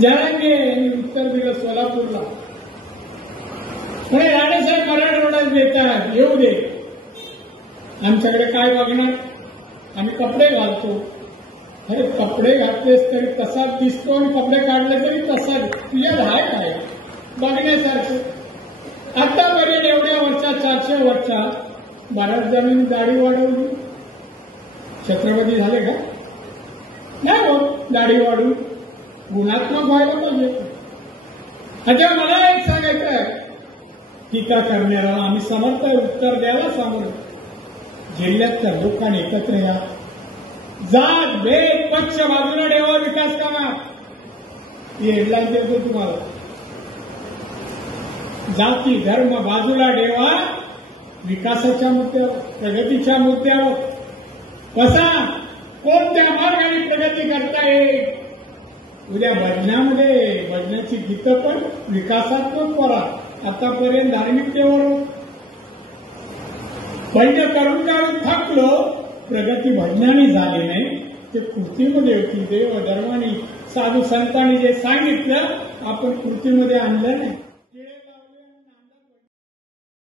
जरांगे यांनी उत्तर दिलं सोलापूरला, म्हणे राणेसाहेब मराठवाड्यात देतात, येऊ दे, आमच्याकडे काय बघणार, आम्ही कपडे घालतो. अरे कपडे घातलेस तरी तसाच दिसतो आणि कपडे काढले तरी तसाच. तुझ्यात हाय काय बघण्यासारखं? आतापर्यंत एवढ्या वर्षात 400 वर्षात बऱ्याच जणांनी दाढी वाढवली. छत्रपती झाले का? नाही होत दाढी वाढून. गुणात्मक व्हायला पाहिजे. आता मला एक सांगायचं आहे, टीका करण्याला आम्ही समर्थ उत्तर द्यायला सांगतो. जिल्ह्यातल्या लोकांनी एकत्र या, जात भेद पक्ष बाजूला ठेवा, विकास कामात. ही हेडलाईन देतो तुम्हाला. जाती धर्म बाजूला ठेवा, विकासाच्या मुद्द्यावर, प्रगतीच्या मुद्द्यावर कसा कोणत्या मार्गाने प्रगती करता येईल. उद्या भजनाची गीतं पण विकासात्मक करा. आतापर्यंत धार्मिकतेवर बंद करून थकलो. प्रगती भजनाने झाली नाही, ते कृतीमध्ये होती. देव धर्माने साधू संतांनी जे सांगितलं आपण कृतीमध्ये आणलं नाही.